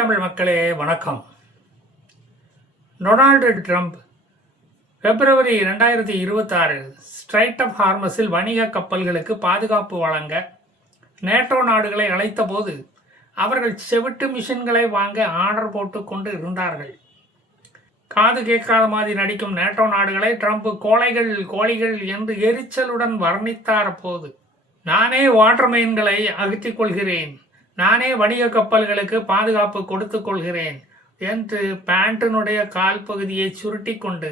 தமிழ் மக்களே வணக்கம். Donald Trump பிப்ரவரி 2026 ஸ்ட்ரைட் ஆஃப் ஹார்மஸில் வணிக கப்பல்களுக்கு பாதுகாப்பு வழங்க நேட்டோ நாடுகளை அழைத்த போது அவர்கள் செவிட்டு மிஷின்களை வாங்க ஆர்டர் போட்டு கொண்டு இருந்தார்கள். காது கேட்காத மாதிரி நடிக்கும் நேட்டோ நாடுகளை ட்ரம்ப் கோழிகள் என்று எரிச்சலுடன் வர்ணித்தார போது, நானே வாட்டர்மெயின்களை அகற்றிக் கொள்கிறேன், நானே வணிக கப்பல்களுக்கு பாதுகாப்பு கொடுத்துக் கொள்கிறேன் என்று பேண்டினுடைய கால் பகுதியை சுருட்டி கொண்டு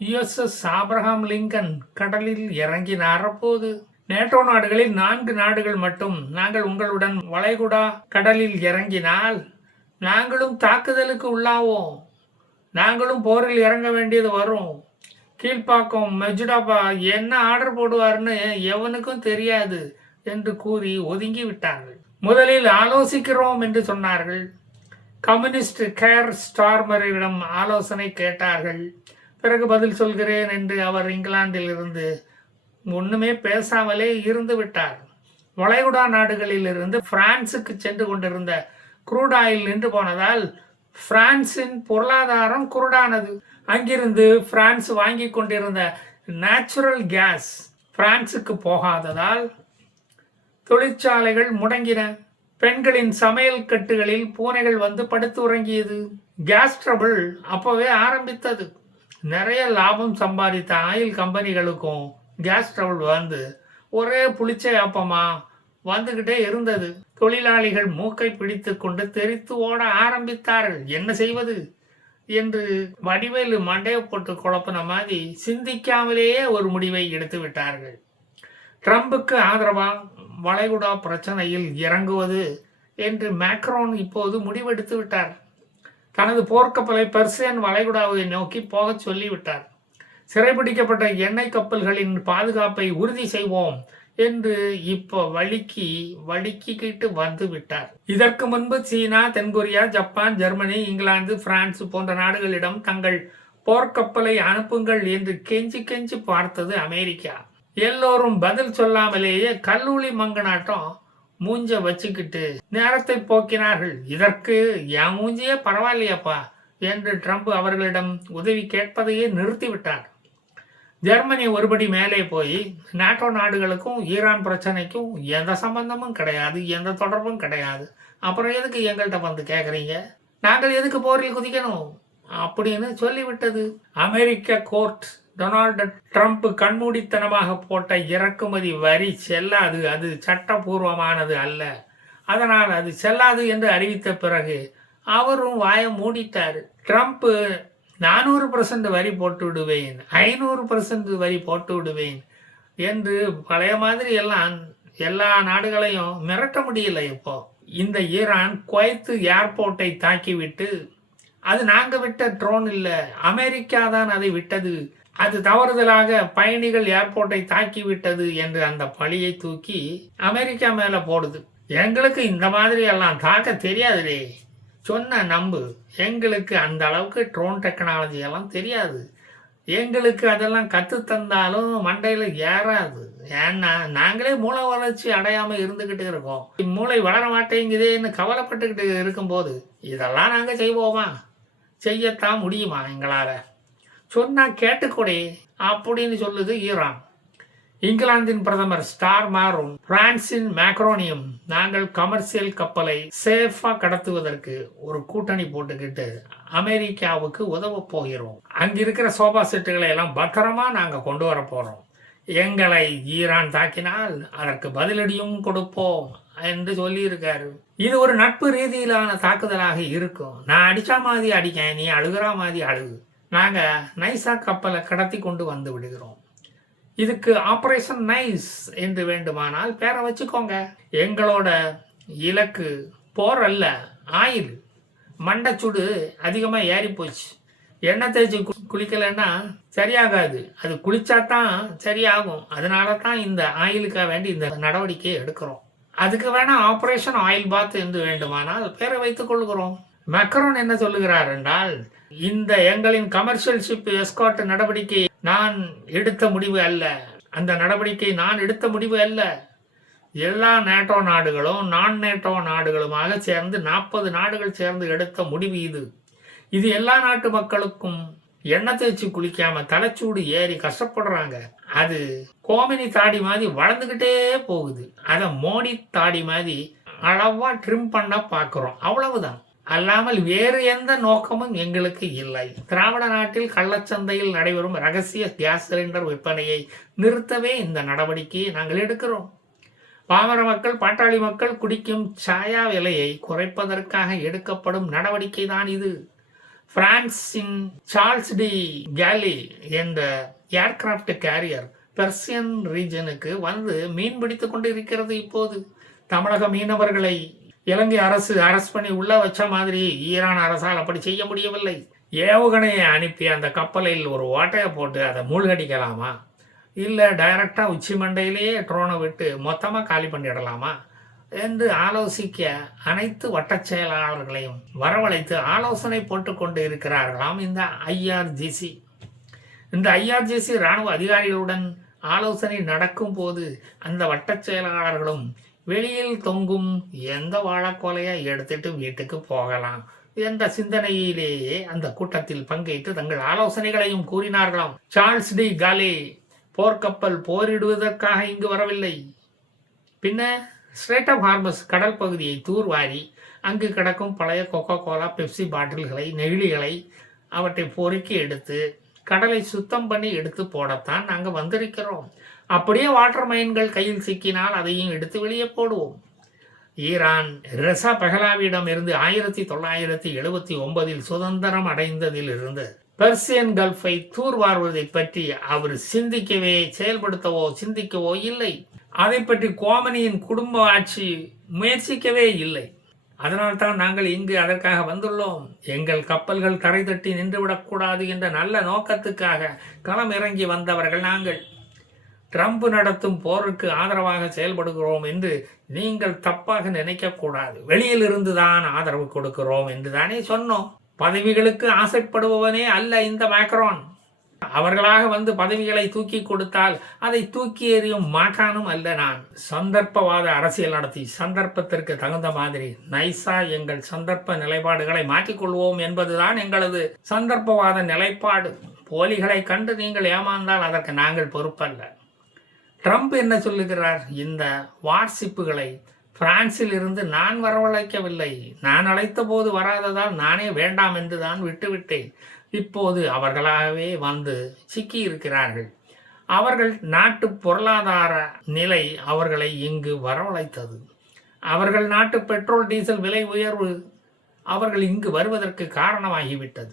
USS ஆப்ரஹாம் லிங்கன் கடலில் இறங்கினார். போது நேட்டோ நாடுகளில் 4 நாடுகள் மட்டும், நாங்கள் உங்களுடன் வளைகுடா கடலில் இறங்கினால் நாங்களும் தாக்குதலுக்கு உள்ளாவோம், நாங்களும் போரில் இறங்க வேண்டியது வரும், கீழ்ப்பாக்கம் மெஜுடாபா என்ன ஆர்டர் போடுவார்னு எவனுக்கும் தெரியாது என்று கூறி ஒதுங்கி விட்டார்கள். முதலில் ஆலோசிக்கிறோம் என்று சொன்னார்கள். கம்யூனிஸ்ட் கேர் ஸ்டார்மரிடம் ஆலோசனை கேட்டார்கள். பிறகு பதில் சொல்கிறேன் என்று அவர் இங்கிலாந்தில் இருந்து ஒன்றுமே பேசாமலே இருந்து விட்டார். வளைகுடா நாடுகளில் இருந்து பிரான்சுக்கு சென்று கொண்டிருந்த குரூட் ஆயில் நின்று போனதால் பிரான்சின் பொருளாதாரம் குருடானது. அங்கிருந்து பிரான்ஸ் வாங்கி கொண்டிருந்த நேச்சுரல் கேஸ் பிரான்சுக்கு போகாததால் தொழிற்சாலைகள் முடங்கின. பெண்களின் சமையல் கட்டுகளில் பூனைகள் வந்து படுத்து உறங்கியது. கேஸ் ட்ரபிள் அப்போவே ஆரம்பித்தது. நிறைய லாபம் சம்பாதித்த ஆயில் கம்பெனிகளுக்கும் கேஸ் ட்ரபிள் வந்து ஒரே புளிச்ச அப்பமா வந்துகிட்டே இருந்தது. தொழிலாளிகள் மூக்கை பிடித்து கொண்டு தெரித்து ஓட ஆரம்பித்தார்கள். என்ன செய்வது என்று வடிவேலு மண்டையை போட்டு குழப்பின மாதிரி சிந்திக்காமலேயே ஒரு முடிவை எடுத்து விட்டார்கள். ட்ரம்புக்கு ஆதரவாக வளைகுடா பிரச்சனையில் இறங்குவது என்று மேக்ரோன் இப்போது முடிவெடுத்து விட்டார். தனது போர்க்கப்பலை பெர்சியன் வளைகுடாவை நோக்கி போக சொல்லிவிட்டார். சிறைபிடிக்கப்பட்ட எண்ணெய் கப்பல்களின் பாதுகாப்பை உறுதி செய்வோம் என்று இப்போ வலிக்கிட்டு வந்து விட்டார். இதற்கு முன்பு சீனா, தென்கொரியா, ஜப்பான், ஜெர்மனி, இங்கிலாந்து, பிரான்ஸ் போன்ற நாடுகளிடம் தங்கள் போர்க்கப்பலை அனுப்புங்கள் என்று கெஞ்சி பார்த்தது அமெரிக்கா. எல்லோரும் பதில் சொல்லாமலேயே கல்லூலி மங்கனாட்டம் மூஞ்ச வச்சுக்கிட்டு நேரத்தை போக்கினார்கள். இதற்கு என் மூஞ்சியே பரவாயில்லையப்பா என்று ட்ரம்ப் அவர்களிடம் உதவி கேட்பதையே நிறுத்திவிட்டார். ஜெர்மனி ஒருபடி மேலே போய் நாட்டோ நாடுகளுக்கும் ஈரான் பிரச்சனைக்கும் எந்த சம்பந்தமும் கிடையாது, எந்த தொடர்பும் கிடையாது, அப்புறம் எதுக்கு எங்கள்கிட்ட வந்து கேட்குறீங்க, நாங்கள் எதுக்கு போரில் குதிக்கணும் அப்படின்னு சொல்லிவிட்டது. அமெரிக்க கோர்ட் டொனால்டு ட்ரம்ப் கண்மூடித்தனமாக போட்ட இறக்குமதி வரி செல்லாது, அது சட்டபூர்வமானது அல்ல, அதனால் அது செல்லாது என்று அறிவித்த பிறகு அவரும் வாயை மூடிட்டார். ட்ரம்ப் 400% வரி போட்டு விடுவேன், 500% வரி போட்டு விடுவேன் என்று பழைய மாதிரி எல்லா நாடுகளையும் மிரட்ட முடியல. இப்போ இந்த ஈரான் குவைத் ஏர்போர்ட்டை தாக்கிவிட்டு, அது நாங்கள் விட்ட ட்ரோன் இல்லை, அமெரிக்கா தான் அதை விட்டது, அது தவறுதலாக பயணிகள் ஏர்போர்ட்டை தாக்கி விட்டது என்று அந்த பழியை தூக்கி அமெரிக்கா மேலே போடுது. எங்களுக்கு இந்த மாதிரி எல்லாம் தாக்க தெரியாதுடே, சொன்ன நம்பு, எங்களுக்கு அந்த அளவுக்கு ட்ரோன் டெக்னாலஜி எல்லாம் தெரியாது, எங்களுக்கு அதெல்லாம் கற்று தந்தாலும் மண்டையில் ஏறாது, ஏன்னா நாங்களே மூளை வளர்ச்சி அடையாமல் இருந்துக்கிட்டு இருக்கோம், மூளை வளர மாட்டேங்குதேன்னு கவலைப்பட்டுக்கிட்டு இருக்கும்போது இதெல்லாம் நாங்கள் செய்வோமா, செய்யத்தான் முடியுமா எங்களால், சொன்னா கேட்டுக்கூடே அப்படின்னு சொல்லுது ஈரான். இங்கிலாந்தின் பிரதமர் ஸ்டார்மரும் பிரான்சின் மேக்ரோனியும் நாங்கள் கமர்சியல் கப்பலை சேஃபா கடத்துவதற்கு ஒரு கூட்டணி போட்டுக்கிட்டு அமெரிக்காவுக்கு உதவ போகிறோம், அங்கிருக்கிற சோபா செட்டுகளை எல்லாம் பத்திரமா நாங்க கொண்டு வர போறோம், எங்களை ஈரான் தாக்கினால் அதற்கு பதிலடியும் கொடுப்போம் என்று சொல்லியிருக்காரு. இது ஒரு நட்பு ரீதியிலான தாக்குதலாக இருக்கும். நான் அடிச்சா மாதிரி அடிக்கேன், நீ அழுகிறா மாதிரி அழுகு, நாங்கள் நைஸாக கப்பலை கடத்தி கொண்டு வந்து விடுகிறோம், இதுக்கு ஆப்ரேஷன் நைஸ் என்று வேண்டுமானால் பேரை வச்சுக்கோங்க. எங்களோட இலக்கு போர் அல்ல, ஆயில். மண்டைச்சுடு அதிகமாக ஏறி போச்சு, எண்ணெய் தேய்ச்சி குளிக்கலைன்னா சரியாகாது, அது குளிச்சாதான் சரியாகும், அதனால தான் இந்த ஆயிலுக்காக வேண்டி இந்த நடவடிக்கையை எடுக்கிறோம், அதுக்கு வேணா ஆப்ரேஷன் ஆயில் பாத் என்று வேண்டுமானால் பேரை வைத்துக் கொள்கிறோம். மேக்ரோன் என்ன சொல்லுகிறார் என்றால், இந்த எங்களின் கமர்ஷியல் ஷிப் எஸ்கார்ட் நடவடிக்கை நான் எடுத்த முடிவு அல்ல, அந்த நடவடிக்கை நான் எடுத்த முடிவு அல்ல, எல்லா நேட்டோ நாடுகளும் நான் நேட்டோ நாடுகளுமாக சேர்ந்து 40 நாடுகள் சேர்ந்து எடுத்த முடிவு இது. இது எல்லா நாட்டு மக்களுக்கும் எண்ணெய் தேய்ச்சி குளிக்காம தலைச்சூடு ஏறி கஷ்டப்படுறாங்க. அது கோமினி தாடி மாதிரி வளர்ந்துக்கிட்டே போகுது. அதை மோடி தாடி மாதிரி அளவா ட்ரிம் பண்ண பார்க்குறோம், அவ்வளவுதான். அல்லாமல் வேறு எந்த நோக்கமும் எங்களுக்கு இல்லை. திராவிட நாட்டில் கள்ளச்சந்தையில் நடைபெறும் ரகசிய கேஸ் சிலிண்டர் விற்பனையை நிறுத்தவே இந்த நடவடிக்கையை நாங்கள் எடுக்கிறோம். பாமர மக்கள், பாட்டாளி மக்கள் குடிக்கும் சாயா விலையை குறைப்பதற்காக எடுக்கப்படும் நடவடிக்கை தான் இது. பிரான்சின் சார்ல்ஸ் டி கேலி என்ற ஏர்கிராப்ட் கேரியர் பெர்சியன் ரீஜனுக்கு வந்து மீன் பிடித்து கொண்டு இருக்கிறது. இப்போது தமிழக மீனவர்களை இலங்கை அரசு அரெஸ்ட் பண்ணி உள்ள வச்ச மாதிரி ஈரான் அரசால் அப்படி செய்ய முடியவில்லை. ஏவுகணையை அனுப்பி அந்த கப்பலில் ஒரு ஓட்டையை போட்டு அதை மூழ்கடிக்கலாமா, இல்லை டைரக்டாக உச்சி மண்டையிலேயே ட்ரோனை விட்டு மொத்தமாக காலி பண்ணிடலாமா என்று ஆலோசிக்க அனைத்து வட்டச் செயலாளர்களையும் வரவழைத்து ஆலோசனை போட்டுக்கொண்டு இருக்கிறார்களாம் இந்த ஐஆர்ஜிசி. இந்த ஐஆர்ஜிசி இராணுவ அதிகாரிகளுடன் ஆலோசனை நடக்கும் போது அந்த வட்டச் செயலாளர்களும் வெளியில் தொங்கும் எந்த வாழைக்கோலையை எடுத்துட்டு வீட்டுக்கு போகலாம் என்ற சிந்தனையிலேயே அந்த கூட்டத்தில் பங்கேற்று தங்கள் ஆலோசனைகளையும் கூறினார்களாம். சார்ல்ஸ் டி காலே போர்க்கப்பல் போரிடுவதற்காக இங்கு வரவில்லை. பின்ன ஸ்ட்ரெய்ட் ஆஃப் ஹார்மஸ் கடல் பகுதியை தூர்வாரி அங்கு கிடக்கும் பழைய கொக்கோ கோலா, பெப்சி பாட்டில்களை, நெகிழிகளை அவற்றை பொறுக்கி எடுத்து கடலை சுத்தம் பண்ணி எடுத்து போடத்தான் நாங்கள் வந்திருக்கிறோம். அப்படியே வாட்டர் மைன்கள் கையில் சிக்கினால் அதையும் எடுத்து வெளியே போடுவோம். ஈரான் ரெசா பெஹலாவிடம் இருந்து 1979 சுதந்திரம் அடைந்ததிலிருந்து பெர்சியன் கல்ஃபை தூர்வாருவதை பற்றி அவர் சிந்திக்கவோ இல்லை. அதை பற்றி கோமனியின் குடும்ப ஆட்சி முயற்சிக்கவே இல்லை. அதனால்தான் நாங்கள் இங்கு அதற்காக வந்துள்ளோம். எங்கள் கப்பல்கள் தரை தட்டி நின்றுவிடக்கூடாது என்ற நல்ல நோக்கத்துக்காக களம் இறங்கி வந்தவர்கள் நாங்கள். ட்ரம்ப் நடத்தும் போருக்கு ஆதரவாக செயல்படுகிறோம் என்று நீங்கள் தப்பாக நினைக்கக்கூடாது. வெளியிலிருந்து தான் ஆதரவு கொடுக்கிறோம் என்று தானே சொன்னோம். பதவிகளுக்கு ஆசைப்படுபவனே அல்ல இந்த மேக்ரான். அவர்களாக வந்து பதவிகளை தூக்கி கொடுத்தால் அதை தூக்கி எறியும் மாகானும் அல்ல நான். சந்தர்ப்பவாத அரசியல் நடத்தி சந்தர்ப்பத்திற்கு தகுந்த மாதிரி நைசா எங்கள் சந்தர்ப்ப நிலைப்பாடுகளை மாற்றிக்கொள்வோம் என்பதுதான் எங்களது சந்தர்ப்பவாத நிலைப்பாடு. போலிகளை கண்டு நீங்கள் ஏமாந்தால் அதற்கு நாங்கள் பொறுப்பல்ல. ட்ரம்ப் என்ன சொல்லுகிறார்? இந்த வாட்ஸ்அப்புகளை பிரான்சில் இருந்து நான் வரவழைக்கவில்லை. நான் அழைத்த போது வராததால் நானே வேண்டாம் என்று தான் விட்டுவிட்டேன். இப்போது அவர்களாகவே வந்து சிக்கி இருக்கிறார்கள். அவர்கள் நாட்டு பொருளாதார நிலை அவர்களை இங்கு வரவழைத்தது. அவர்கள் நாட்டு பெட்ரோல் டீசல் விலை உயர்வு அவர்கள் இங்கு வருவதற்கு காரணமாகிவிட்டது.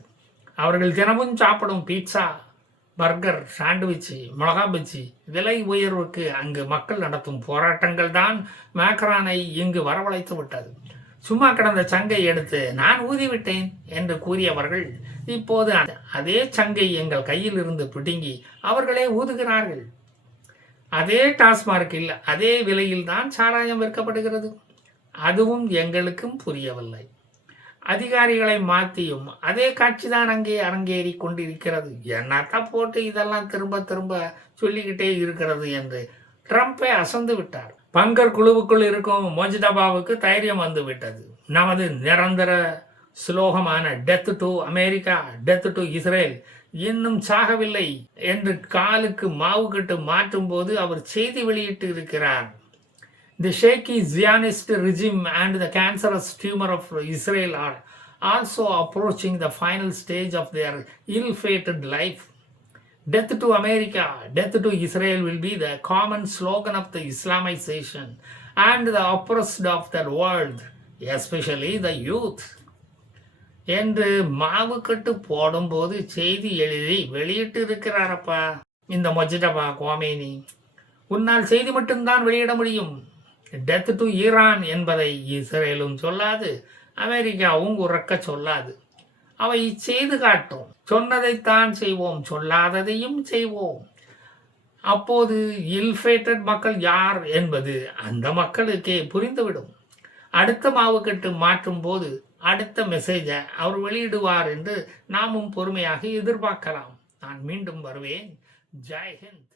அவர்கள் தினமும் சாப்பிடும் பீட்சா, பர்கர், சாண்ட்விச், மிளகா பஜ்ஜி விலை உயர்வுக்கு அங்கு மக்கள் நடத்தும் போராட்டங்கள் தான் மேக்ரானை இங்கு வரவழைத்து விட்டது. சும்மா கிடந்த சங்கை எடுத்து நான் ஊதிவிட்டேன் என்று கூறியவர்கள் இப்போது அதே சங்கை எங்கள் கையில் இருந்து பிடுங்கி அவர்களே ஊதுகிறார்கள். அதே டாஸ்மார்க்கில் அதே விலையில் தான் சாராயம் விற்கப்படுகிறது. அதுவும் எங்களுக்கும் புரியவில்லை. அதிகாரிகளை மாற்றியும் அதே காட்சி தான் அங்கே அரங்கேறி கொண்டிருக்கிறது. என்னத்தான் போட்டு இதெல்லாம் திரும்ப திரும்ப சொல்லிக்கிட்டே இருக்கிறது என்று ட்ரம்பை அசந்து விட்டார். பங்கர் குழுவுக்குள் இருக்கும் மோஜிதாபாவுக்கு தைரியம் வந்து விட்டது. நமது நிரந்தர சுலோகமான death to America, death to Israel இன்னும் சாகவில்லை என்று காலுக்கு மாவு கட்டு மாற்றும் போது அவர் செய்தி வெளியிட்டு இருக்கிறார். The shaky Zionist regime and the cancerous tumor of Israel are also approaching the final stage of their ill-fated life. Death to America, death to Israel will be the common slogan of the Islamization and the oppressed of the world, especially the youth. என்று மாவு கட்டு போடும்போது செய்தி எழுதி வெளியிட்டு இருக்கிறாரப்பா இந்த மொஜிதபா Khomeini. உன்னால் செய்தி மட்டும்தான் வெளியிட முடியும். டெத் டு ஈரான் என்பதை இஸ்ரேலும் சொல்லாது, அமெரிக்காவும் உறக்க சொல்லாது. அவை செய்து காட்டும். சொன்னதைத்தான் செய்வோம், சொல்லாததையும் செய்வோம். அப்போது இல்ஃபேட்டட் மக்கள் யார் என்பது அந்த மக்களுக்கே புரிந்துவிடும். அடுத்த மாவுக்கட்டு மாற்றும் போது அடுத்த மெசேஜை அவர் வெளியிடுவார் என்று நாமும் பொறுமையாக எதிர்பார்க்கலாம். நான் மீண்டும் வருவேன். ஜெய் ஹிந்த்.